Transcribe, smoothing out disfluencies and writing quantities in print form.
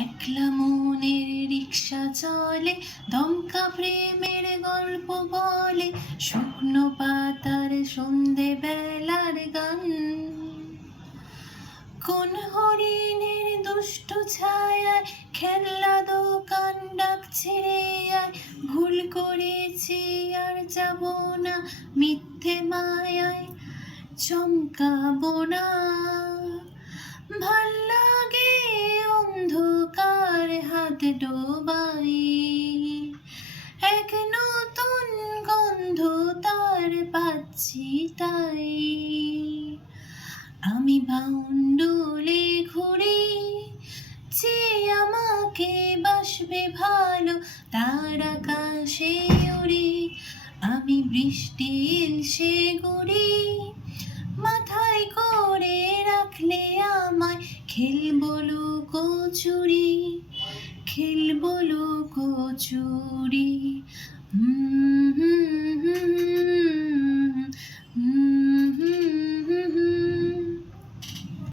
একলা মনের রিক্সা চলে, দমকা প্রেমের গল্প বলে, শুকনো পাতার সন্ধে বেলার গান। কোন হরিণের দুষ্ট ছায়ায় খেলনা দোকান ডাকছে রে আয়, ভুল করেছি আর যাব না মিথ্যে মায়ায় চমকাবো না। ভাল লাগে অন্ধকার হাত ডোবাই, এক নতুন গন্ধ তার পাচ্ছি তাই। আমি বাউন্ডুলে ঘুরি, যে আমাকে বাসবে ভালো তার আকাশে উড়ি। আমি বৃষ্টির সে গুড়ি, মাথায় করে রাখলে আমায় খেলবো লুকোচুরি, খেলবো লুকোচুরি।